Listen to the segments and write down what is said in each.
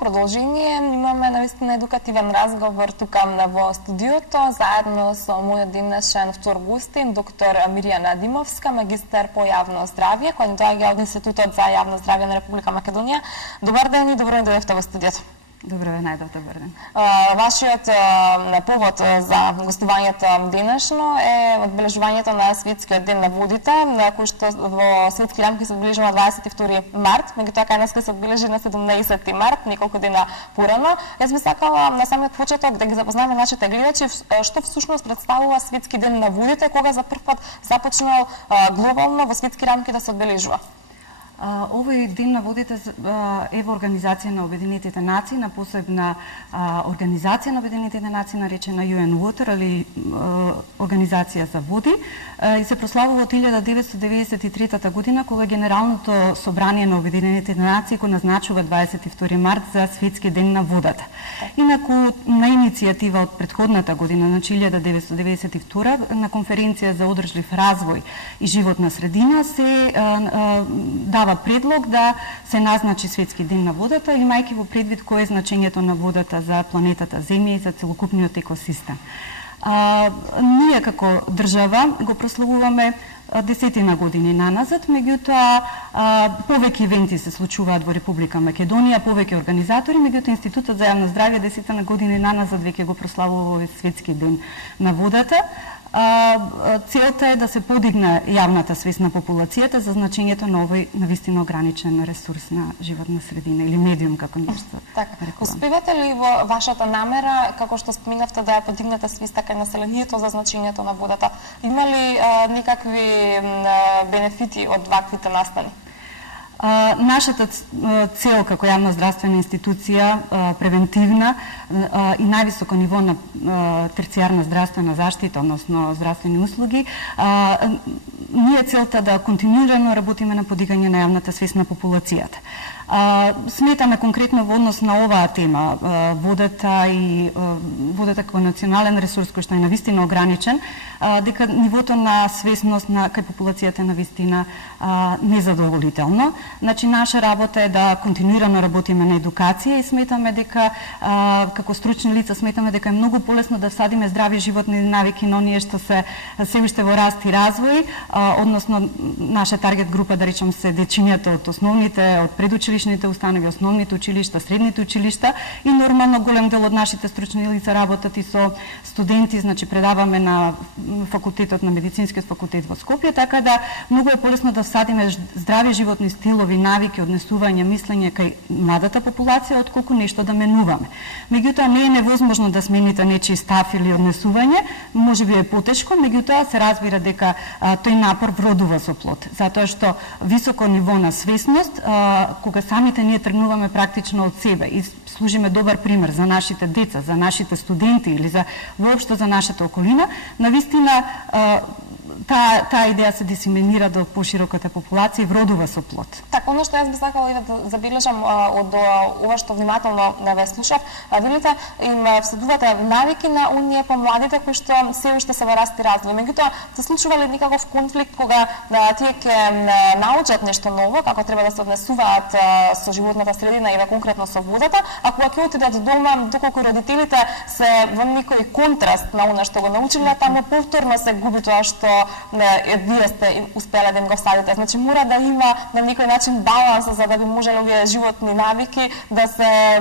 Продолжение имаме наистина едукативен разговор тука во студиото заедно со мојот денешен втор гостин доктор Мирија Надимовска, магистар по јавно здравје, кој доаѓа од Институтот за јавно здравје на Република Македонија. Добар ден и добро дојдовте во студиото. Добро ве најдов, добар ден. Вашиот повод за гостувањето денешно е одбележувањето на Светскиот ден на водите, кој што во светски рамки се одбележува на 22 март, меѓутоа кај нас се одбележи на 17 март, неколку дена порано. Јас би сакала на самиот почеток да ги запознаеме нашите гледачи што всушност представува Светски ден на водите, кога за прв пат започнал глобално во светски рамки да се одбележува. Овој ден на водите е во Организација на Обединетите нации, на посебна Организација на Обединетите нации наречена UN Water или Организација за води и се прославува од 1993 година кога Генералното собрание на Обединетите нации го назначува 22 март за Светски ден на водата. Инаку на иницијатива од претходната година, значи 1992 на конференција за одржлив развој и животна средина се дава предлог да се назначи Светски ден на водата, имајќи во предвид кое е значењето на водата за планетата Земја и за целокупниот екосистем. Ние како држава го прославуваме десетина години наназад, меѓутоа повеќе ивенти се случуваат во Република Македонија, повеќе организатори, меѓутоа Институтот за јавно здравје десетина години наназад веќе го прославува овој Светски ден на водата. Целта е да се подигне јавната свест на популацијата за значењето на овој навистина ограничен ресурс на животна средина или медиум, како нешто. Така, успевате ли во вашата намера, како што споминавте, да ја подигнете свеста кај населението за значењето на водата? Има ли некакви бенефити од ваквите настани? Нашата цел како јавна здравствена институција, превентивна и највисоко ниво на терцијарна здравствена заштита, односно здравствени услуги, ние целта да континуирано работиме на подигање на јавната свест на популацијата. Сметаме конкретно во однос на оваа тема, водата и водата како национален ресурс кој што е навистина ограничен, дека нивото на свесност на кај популацијата е навистина незадоволително. Значи наша работа е да континуирано работиме на едукација и сметаме дека како стручни лица сметаме дека е многу полесно да садиме здрави животни навики на оние што се уште во раст и развој, односно наша таргет група да речам се дечињата од основните, од предучилишните установи, основните училишта, средните училишта и нормално голем дел од нашите стручни лица работат и со студенти, значи предаваме на факултетот на медицинскиот факултет во Скопје, така да многу е полесно да садиме здрави животни стилови, навики, однесување, мислење кај младата популација отколку нешто да менуваме. Меѓутоа не е невозможно да смените нечи став или однесување, можеби е потешко, меѓутоа се разбира дека тој напор вродува со плод, затоа што високо ниво на свесност, кога самите ние тргнуваме практично од себе и служиме добар пример за нашите деца, за нашите студенти или за воопшто за нашата околина, навистина таа идеја се дисеминира до пошироката популација и вродува со плод. Така, оно што јас би сакала и да забележам од ова што внимателно ве слушав, видите, им вседувате навики на оние помладите кои што се уште се во раст и развој. Меѓутоа, се случува ли никаков конфликт кога тие ќе научат нешто ново, како треба да се однесуваат со животната средина и конкретно со водата, а кога ќе отидат дома, доколку родителите се во некој контраст на она што го научиле, таму повторно се губи тоа што вие сте успеле да им го всадите. Значи мора да има на некој начин баланс за да би можеле овие животни навики да се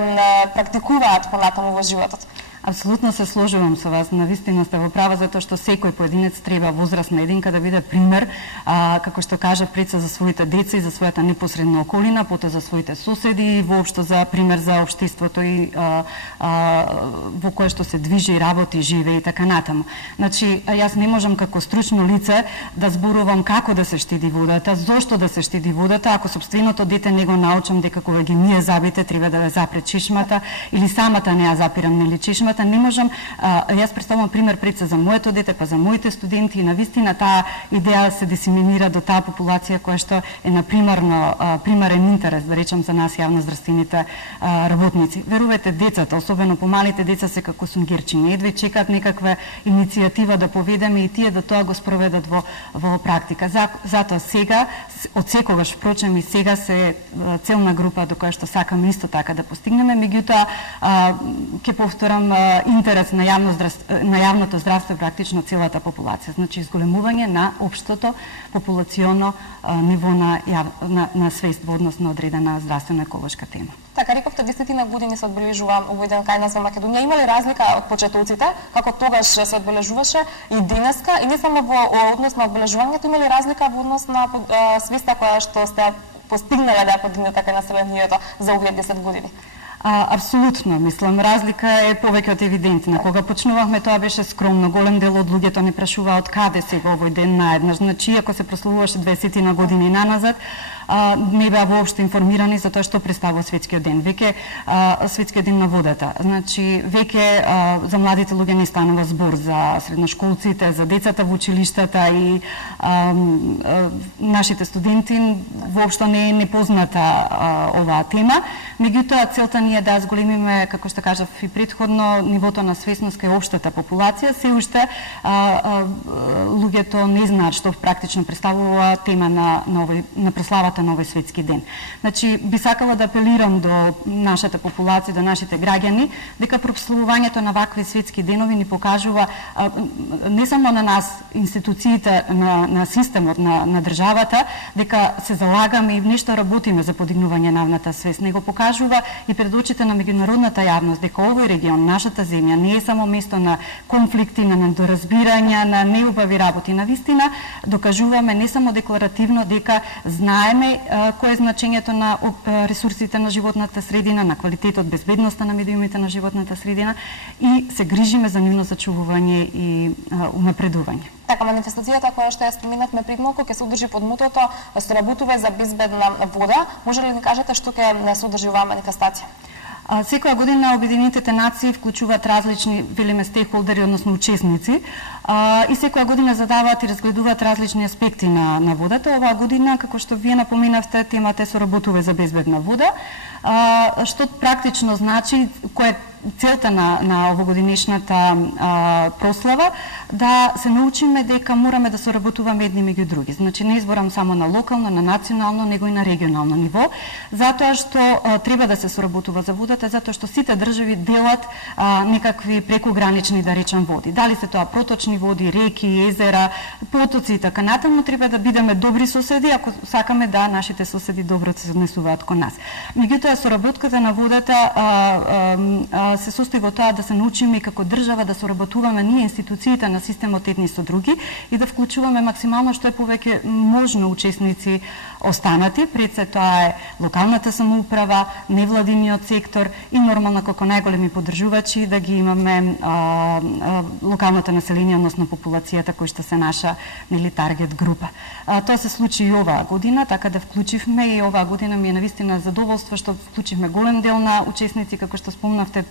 практикуваат понатаму во животот. Апсолутно се сложувам со вас, навистина сте во права, затоа што секој поединец треба возрастна единка да биде пример, како што кажа, пред се за своите деца и за својата непосредна околина, потоа за своите соседи и воопшто за пример за општеството и во кое што се движи, работи, живее и така натаму. Значи, јас не можам како стручно лице да зборувам како да се штиди водата, зошто да се штиди водата, ако сопственото дете не го научам дека кога ги мие забите треба да ја запре чешмата или самата не ја запирам нели чешмата, државата, не можам, јас представувам пример пред се за моето дете, па за моите студенти, и навистина таа идеја се дисеминира до таа популација која што е на примарен интерес, да речам, за нас јавноздравствените работници. Верувате, децата, особено помалите деца, се како сунгирчиња, едве чекаат некаква иницијатива да поведеме и тие да тоа го спроведат во практика. Затоа сега, од секогаш, впрочем и сега се целна група до која што сакаме исто така да постигнеме, меѓутоа ќе повторам интерес на јавното здравство практично целата популација, значи изголемување на општото популационо ниво на свест во однос на одредена здравствено еколошка тема. Така, рековте 10 години се одбележува овој кај нас во Македонија. Има ли разлика од почетоците, како тогаш се одбележуваше и денеска, и не само во однос на одбележувањето, има ли разлика во однос на свеста која што сте постигнале да ја подигнете кај населението за овие 10 години? Апсолутно, мислам, разлика е повеќе од евидентна. Кога почнувавме, тоа беше скромно. Голем дел од луѓето не прашуваа од каде сега овој ден наеднаш. Значи, ако се прославуваше 20 на години наназад, не беа воопшто информирани за тоа што представува светскиот ден. Веќе светскиот ден на водата. Значи, веќе за младите луѓе не станува збор, за средношколците, за децата во училиштата и нашите студенти воопшто не е непозната оваа тема. Меѓутоа, целта ни е да зголемиме, како што кажав и претходно, нивото на свесност кај општата популација. Се уште луѓето не знаат што практично представува тема на прославата на овој светски ден. Значи, би сакала да апелирам до нашата популација, до нашите граѓани, дека прославувањето на вакви светски денови ни покажува не само на нас, институциите на системот на државата, дека се залагаме и нешто работиме за подигнување на навната свест, него покажува и пред очите на меѓународната јавност дека овој регион, нашата земја, не е само место на конфликти, на недоразбирања, на неубави работи. Навистина докажуваме не само декларативно дека знаеме кој е значењето на ресурсите на животната средина, на квалитетот, безбедноста на медиумите на животната средина и се грижиме за нивно зачувување и унапредување. Така, манифестацијата која што ја споменавме пред малку ќе се одржи под мотото "Соработувај за безбедна вода". Може ли да ни кажете што ќе содржи оваа манифестација? Секоја година Обединетите нации вклучуваат различни, велиме, стейкхолдери, односно учесници, и секоја година задаваат и разгледуваат различни аспекти на водата. Оваа година, како што вие напоменавте, темата е "Соработувај за безбедна вода", што практично значи, кој е целта на овогодинешната прослава, да се научиме дека мораме да соработуваме едни меѓу други. Значи, не изборам само на локално, на национално, него и на регионално ниво, затоа што треба да се соработува за водата, затоа што сите држави делат некакви прекогранични, да речам, води. Дали се тоа проточни води, реки, езера, потоци и така натаму, треба да бидеме добри соседи, ако сакаме да нашите соседи добро се однесуваат кон нас. Меѓутоа, соработката на водата се состои во тоа да се научиме како држава да соработуваме ние институциите на системот едни со други и да вклучуваме максимално што е повеќе можно учесници останати. Пред се тоа е локалната самоуправа, невладиниот сектор и нормално како најголеми поддржувачи да ги имаме локалното население, односно популацијата кој што се наша таргет група. Тоа се случи и оваа година, така да вклучивме и оваа година ми е навистина задоволство што вклучивме голем дел на учесници, како што спомнавте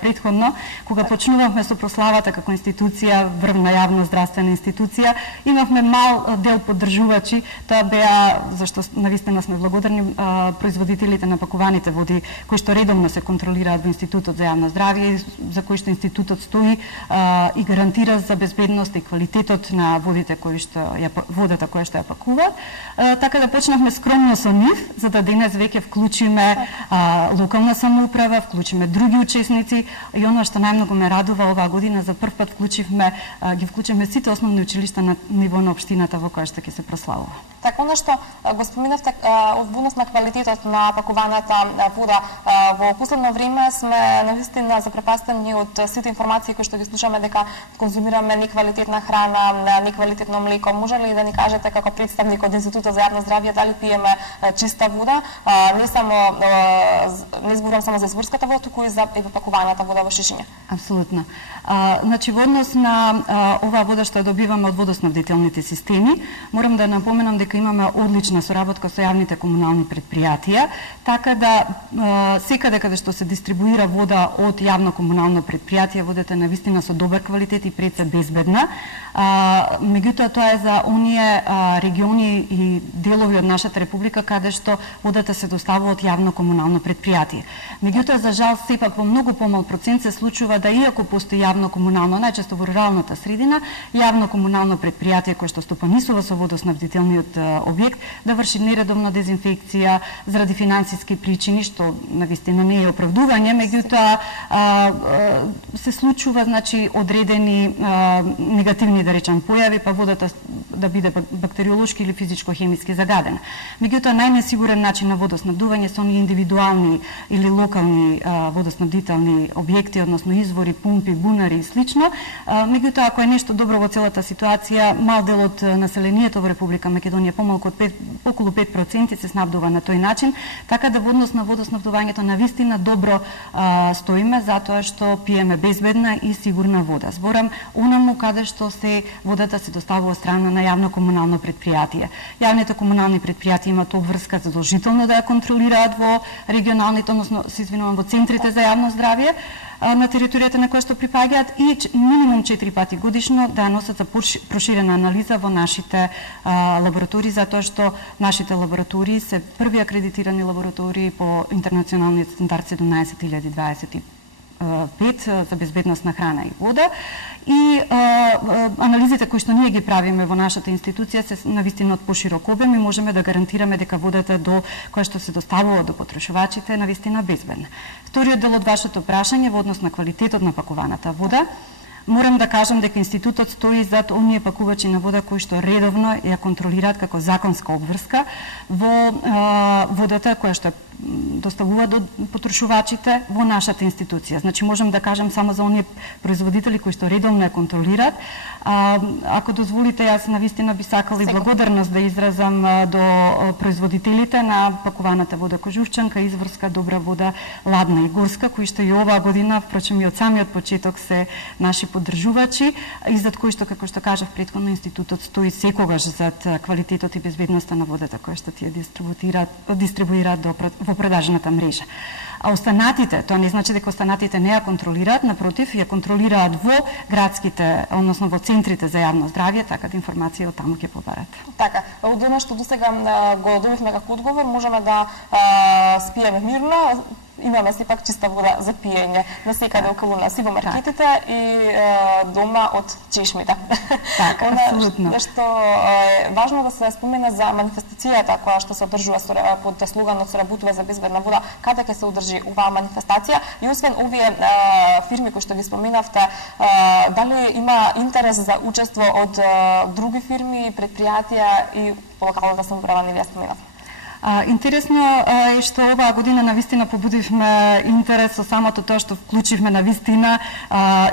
предходно, кога почнувавме со прославата како институција, врвна јавна здравствена институција, имавме мал дел поддржувачи, тоа беа, зашто навистина сме благодарни, производителите на пакуваните води, кои што редовно се контролираат во Институтот за јавно здравје, за кои што институтот стои и гарантира за безбедност и квалитетот на водата која што ја пакуваат. Така да почнавме скромно со нив, за да денес веќе вклучиме локална самоуправа, вклучиме други учесници и она што најмногу ме радува оваа година за прв пат ги вклучиме сите основни училишта на ниво на општината во која што ќе се прославува. Така, она што го споменавте во однос на квалитетот на пакуваната вода, во последно време сме навистина запрепастени од сите информации кои што ги слушаме дека конзумираме неквалитетна храна, неквалитетно млеко. Може ли да ни кажете како представник од Институтот за јавно здравје дали пиеме чиста вода, не зборувам само за изворската вода, туку и за пакуваната вода во шишиња? Апсолутно. Значи, во однос на оваа вода што ја добиваме од водоснабдителните системи, морам да напоменам дека имаме одлична соработка со јавните комунални предпријатија, така да секаде каде што се дистрибуира вода од јавно комунално предпријатие, водата навистина со добар квалитет и пред се безбедна. Меѓутоа тоа е за оние региони и делови од нашата република каде што водата се доставува од јавно комунално предпријатие. Меѓутоа, за жал, сепак во многу помал процент се случува да иако постои јавно комунално, најчесто во руралната средина, јавно комунално предпријатие кое што стопанисува со водоснабдителниот објект да врши нередовна дезинфекција заради финансиски причини, што навистина не е оправдување, меѓутоа се случува, значи, одредени негативни, да речам, појави, па водата да биде бактериолошки или физичко-хемиски загадена. Меѓутоа, најнесигурен начин на водоснабдување се оние индивидуални или локални водоснабдителни објекти, односно извори, пумпи, бунари и слично. Меѓутоа, ако е нешто добро во целата ситуација, мал дел од населението во Република Македонија, помалку од околу 5% се снабдува на тој начин, така да во однос на водоснабдувањето навистина добро стоиме, затоа што пиеме безбедна и сигурна вода. Зборам онаму каде што водата се доставува од страна на јавно комунално предпријатие. Јавните комунални предпријатија имаат обврска задолжително да ја контролираат во регионалните, односно се извинувам, во центрите за јавно здравје на територијата на која што припаѓаат и минимум 4 пати годишно да носат за проширена анализа во нашите лаборатории, затоа што нашите лаборатории се први акредитирани лаборатории по интернационалниот стандард 17025 за безбедност на храна и вода. И анализите кои што ние ги правиме во нашата институција се навистина од поширок обем и можеме да гарантираме дека водата која што се доставува до потрошувачите е навистина безбедна. Вториот дел од вашето прашање во однос на квалитетот на пакуваната вода, морам да кажам дека институтот стои зад оние пакувачи на вода кои што редовно ја контролираат како законска обврска во водата која што доставува до потрошувачите во нашата институција. Значи можам да кажам само за оние производители кои што редовно ја контролираат. Ако дозволите, јас навистина би сакала и благодарност да изразам до производителите на пакуваната вода Кожувчанка, изврска, добра вода, ладна и горска, кои што и оваа година, впрочем и од самиот почеток се наши поддржувачи и зад кои што, како што кажав претходно, институтот стои секогаш зад квалитетот и безбедноста на водата која што ти ја дистрибуираат во продажната мрежа. А останатите, тоа не значи дека останатите не ја контролираат, напротив, ја контролираат во градските, односно во центрите за јавно здравје, така да информација од таму ќе побарат. Така, од она што досега го добивме како одговор, можеме да спиеме мирно, имаме сепак чиста вода за пиење на секаде околу нас, и во маркетите и дома од чешмите. Така, апсолутно. Што е важно да се спомене за манифестацијата која што се одржува под слоганот "Соработува за безбедна вода", каде ќе се одржи оваа манифестација и освен овие фирми кои што ги споменавте, дали има интерес за учество од други фирми, предпријатија и по локалната самоуправа не ја споменавте? Интересно е што оваа година навистина побудивме интерес со самото тоа што вклучивме навистина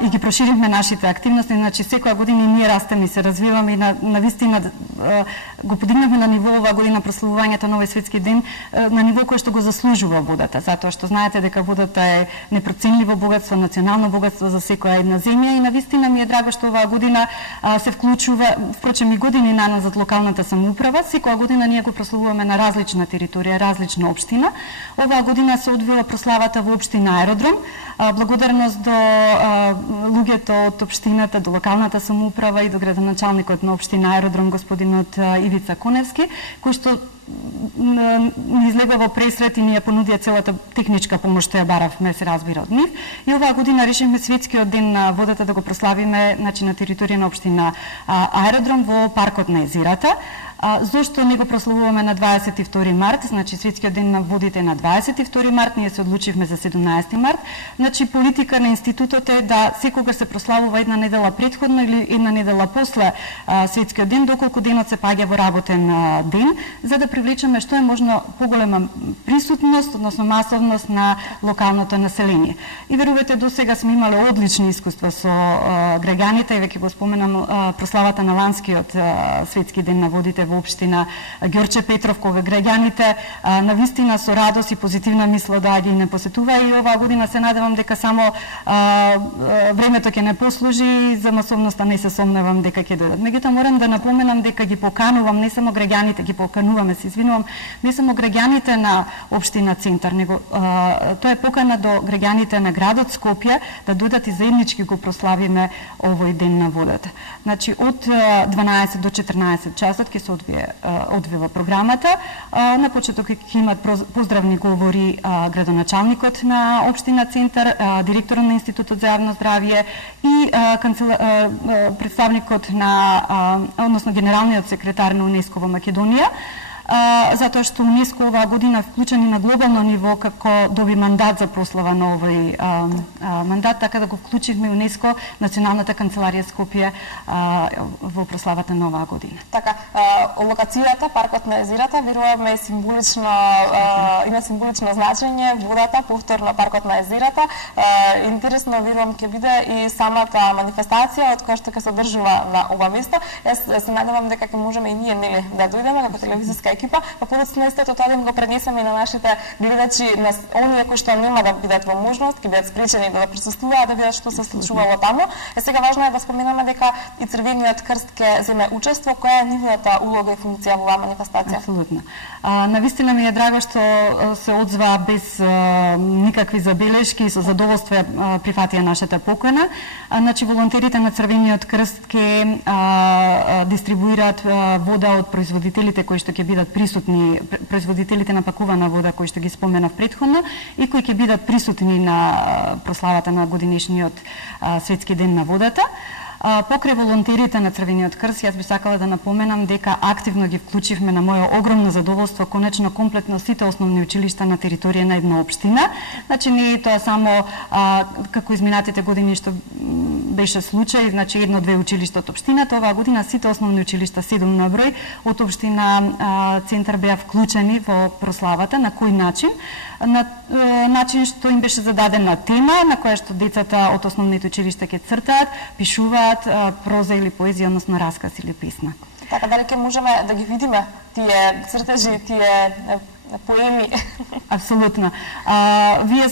и ги проширивме нашите активности. Значи секоја година ние растеме и се развиваме и навистина го подигнавме на ниво оваа година прославувањето на овој светски ден на ниво кое што го заслужува водата, затоа што знаете дека водата е непроценливо богатство, национално богатство за секоја една земја и навистина ми е драго што оваа година се вклучува, впрочем и години наназад локалната самоуправа, секоја година ние го прославуваме на различна територија, различна општина. Оваа година се одвива прославата во општина Аеродром. Благодарност до луѓето од општината, до локалната самоуправа и до градоначалникот на општина Аеродром, господинот Ивица Коневски, кој што ни излега во пресрет и ни ја понудија целата техничка помош што ја баравме, се разбира од нив. И оваа година решивме светскиот ден на водата да го прославиме, значи на територија на општина Аеродром во паркот на езерата. Зошто не го прославуваме на 22 март, значи светскиот ден на водите на 22 март, ние се одлучивме за 17 март. Значи политика на институтот е да секогаш се прославува една недела претходно или една недела после светскиот ден, доколку денот се паѓа во работен ден, за да привлечеме што е можно поголема присутност, односно масовност на локалното население. И верувате, до сега сме имале одлични искуства со граѓаните, и веќе го споменам прославата на ланскиот светски ден на водите во општина Ѓорче Петров, кога граѓаните навистина со радост и позитивна мисла да ги не посетува, и оваа година се надевам дека само времето ќе не послужи, за масовноста не се сомневам дека ќе дојдат. Меѓутоа морам да напоменам дека ги поканувам не само граѓаните, ги покануваме, се извинувам, не само граѓаните на општина Центар, него тоа е покана до граѓаните на градот Скопје да дојдат и заеднички го прославиме овој ден на водата. Значи од 12 до 14 часот ќе се одвива програмата. На почеток ќе имат поздравни говори градоначалникот на општина Центар, директорот на Институтот за јавно здравје и представникот на, односно генералниот секретар на УНЕСКО во Македонија, затоа што УНЕСКО оваа година вклучени на глобално ниво како доби мандат за прослава на овој мандат, така да го вклучивме УНЕСКО, Националната канцеларија Скопје во прославата на оваа година. Така, локацијата, паркот на езерата, веруваме символично, има символично значење, водата, повторно паркот на езерата. Интересно, верувам, ќе биде и самата манифестација од која што ќе се одржува на ова место. Јас се надевам дека ќе можеме и ние, нели, да дојдеме како телевизиска екипа, па подоцна истото тоа да им го пренесеме и на нашите гледачи, на оние кои што нема да бидат во можност, ќе бидат спречени да присуствуваат, да видат што се случувало таму. Сега важно е да споменаме дека и Црвениот крст ќе земе учество. Која е нивната улога и функција во оваа манифестација? Апсолутно. Навистина ми е драго што се одзва без никакви забелешки и со задоволство прифатија нашата покана. Значи волонтерите на Црвениот крст ќе дистрибуираат вода од производителите кои што ќе бидат присутни, производителите на пакувана вода кои што ги споменав претходно и кои ќе бидат присутни на прославата на годинишниот светски ден на водата. Покрај волонтерите на Црвениот крст, јас би сакала да напоменам дека активно ги вклучивме на моје огромно задоволство конечно комплетно сите основни училишта на територија на една општина. Значи не е тоа само како изминатите години што беше случај, значи едно-две училишта од општината, оваа година сите основни училишта, 7 на број, од општина Центар беа вклучени во прославата. На кој начин? На начин што им беше зададена тема на која што децата од основните училишта ќе цртаат, пишуваат проза или поезија, односно расказ или песна. Така, дали ќе можеме да ги видиме тие цртежи, тие поеми? Апсолутно. Вие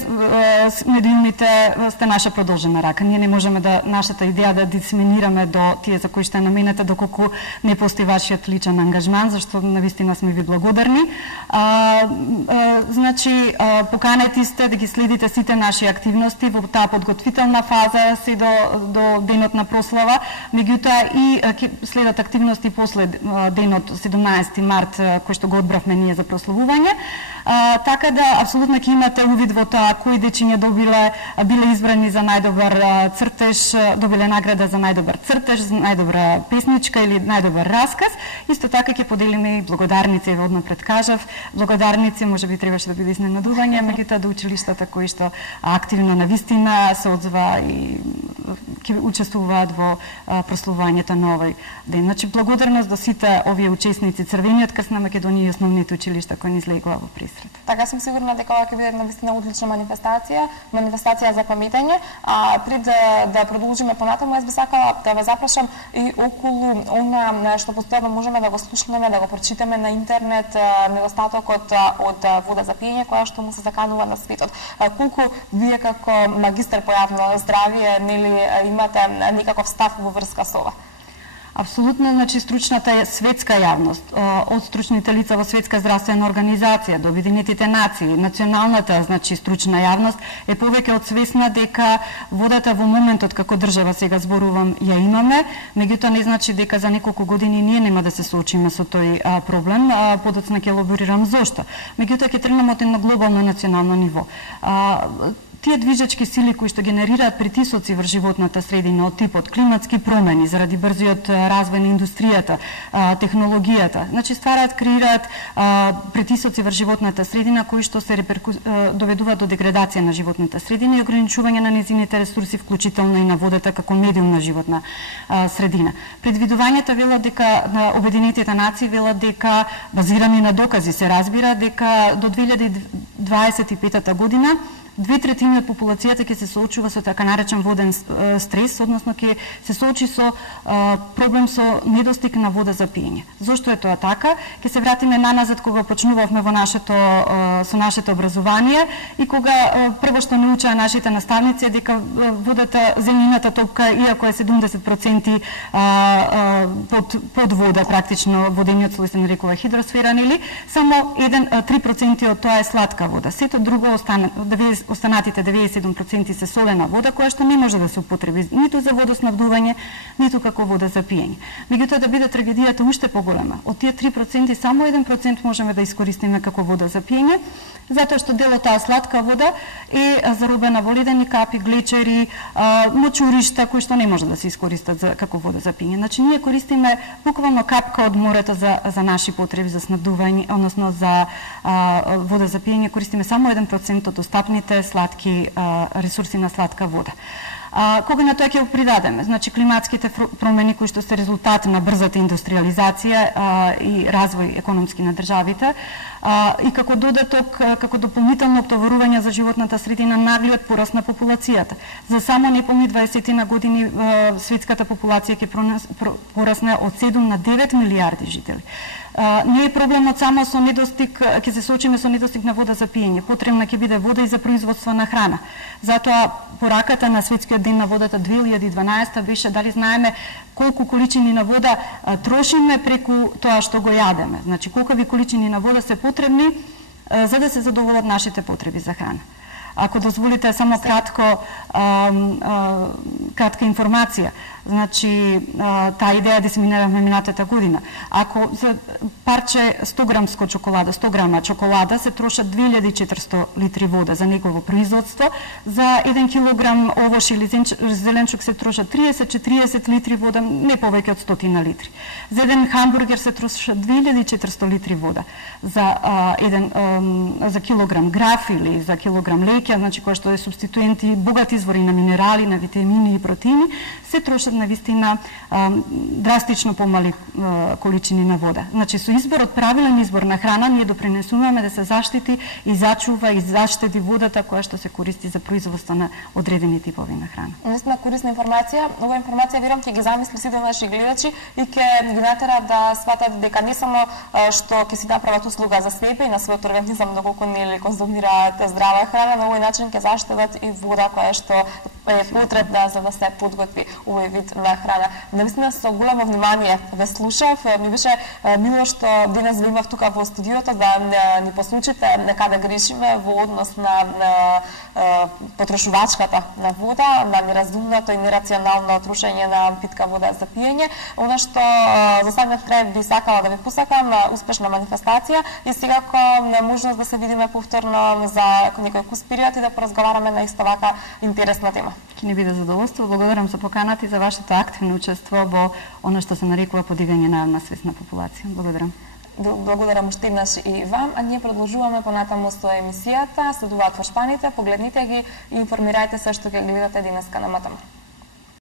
медиумите сте наша продолжена рака. Ние не можеме да нашата идеја да дисеминираме до тие за кои што наменете доколку не постои вашиот личен ангажман, зашто навистина сме ви благодарни. Значи поканети сте да ги следите сите наши активности во таа подготвителна фаза се до денот на прослава, меѓутоа и следат активности после денот 17 март кој што го одбравме ние за прославување. Така да апсолутно ќе имате увид во тоа кои дечиња биле избрани за најдобар цртеж, добиле награда за најдобар цртеж, за најдобра песничка или најдобар расказ. Исто така ќе поделиме и благодарници, одно предкажав. Благодарници можеби требаше да биде изненадување, меѓутоа до училиштата кои што активно навистина се одзва и ќе учествуваат во прославувањето на овој ден. Значи благодарност до сите овие учесници, Црвениот крст на Македонија и основните училишта кои ни излегува во пресрет. Така сум сигурна дека ова ќе биде навистина одлична манифестација за паметење. Пред да продолжиме понатаму, јас би сакала да ве запрашам и околу она што постојано можеме да го слушнеме, да го прочитаме на интернет, недостатокот од вода за пиење која што му се заканува на светот. Колку вие како магистар по јавно здравје нели имате некаков став во врска со ова? Апсолутно, значи стручната светска јавност, од стручните лица во Светска здравствена организација до Обединетите нации, националната, значи стручна јавност е повеќе од свесна дека водата во моментот како држава сега зборувам ја имаме, меѓутоа не значи дека за неколку години ние нема да се соочиме со тој проблем, подоцна ќе елаборирам зошто. Меѓутоа ќе тргнеме од едно глобално национално ниво. Тие движечки сили кои што генерираат притисоци врз животната средина од типот климатски промени заради брзиот развој на индустријата, технологијата, значи креираат притисоци врз животната средина кои што се доведуваат до деградација на животната средина и ограничување на нејзините ресурси, вклучително и на водата како медиум на животна средина. Предвидувањата велат дека на Обединетите нации велат дека базирани на докази се разбира дека до 2025 година 2/3 од популацијата ќе се соочува со така наречен воден стрес, односно ќе се соочи со проблем со недостиг на вода за пиење. Зошто е тоа така? Ќе се вратиме наназад кога почнувавме во со нашето образование и кога прво што научаа нашите наставници е дека водата, земјината топка, иако е 70% под вода, практично водениот слој се нарекува хидросфера, нели? Само 3% од тоа е сладка вода. Сето друго останатите 97% се солена вода, која што не може да се употреби ниту за водоснабдување, ниту како вода за пиење. Меѓутоа да биде трагедијата уште поголема. Од тие 3% само 1% можеме да искористиме како вода за пиење, затоа што дел од таа сладка вода е заробена во ледени капи, глечери, мочуришта кои што не може да се искористат како вода за пиење. Значи ние користиме буквално капка од морето за наши потреби за снабдување, односно за вода за пиење, користиме само 1% од достапните сладки ресурси на сладка вода. Кога на тоа ќе го придадеме? Значи климатските промени кои што се резултат на брзата индустриализација и развој економски на државите и како додаток, како дополнително оптоварување за животната средина наглиот пораст на популацијата. За само неполни 20 на години светската популација ќе порасне од 7 на 9 милиарди жители. Не е проблемот само со недостиг, ќе се соочиме со недостиг на вода за пиење. Потребна ќе биде вода и за производство на храна. Затоа пораката на Светскиот ден на водата 2012 беше дали знаеме колку количини на вода трошиме преку тоа што го јадеме. Значи колкави количини на вода се потребни за да се задоволат нашите потреби за храна. Ако дозволите само кратка информација. Значи, таа идеја дисеминираме минатата година. Ако за парче 100 грамско чоколада, 100 грама чоколада се трошат 2400 литри вода за негово производство, за 1 килограм овош или зеленчук се трошат 30-40 литри вода, не повеќе од 100 литри. За еден хамбургер се трошат 2400 литри вода. За килограм граф или за килограм леќа, значи кој што е субституент и богат извори на минерали, на витамини и протеини, се трошат на вистина драстично помали количини на вода. Значи со изборот, правилен избор на храна, ние допринесуваме да се заштити и зачува и заштеди водата која што се користи за производство на одредени типови на храна. Наистина корисна информација. Оваа информација верувам ќе ги замисли сите наши гледачи и ќе ги натера да сватат дека не само што ќе си направат услуга за себе и на својот организам доколку не конзумираат здрава храна, на овој начин ќе заштедат и вода која што е потребна за да се подготви овој вид на храна. Навистина со големо внимание ве слушав. Ми беше мило што денес ве имав тука во студиото да ни посочите каде грешиме во однос на потрошувачката на вода, на неразумното и нерационално трошење на питка вода за пиење. Она што за самиот крај би сакала да ви посакам успешна манифестација и секако можност да се видиме повторно за некој кус период и да поразговараме на исто вака интересна тема. Ќе ни биде задоволство. Благодарам за поканата и за вашето активно учество во она што се нарекува подигање на свест на популација. Благодарам. Благодарам уште еднаш и вам, а ние продолжуваме понатаму со емисијата. Следуваат вошпаните, погледнете ги и информирајте се што ќе гледате денеска на МТМ.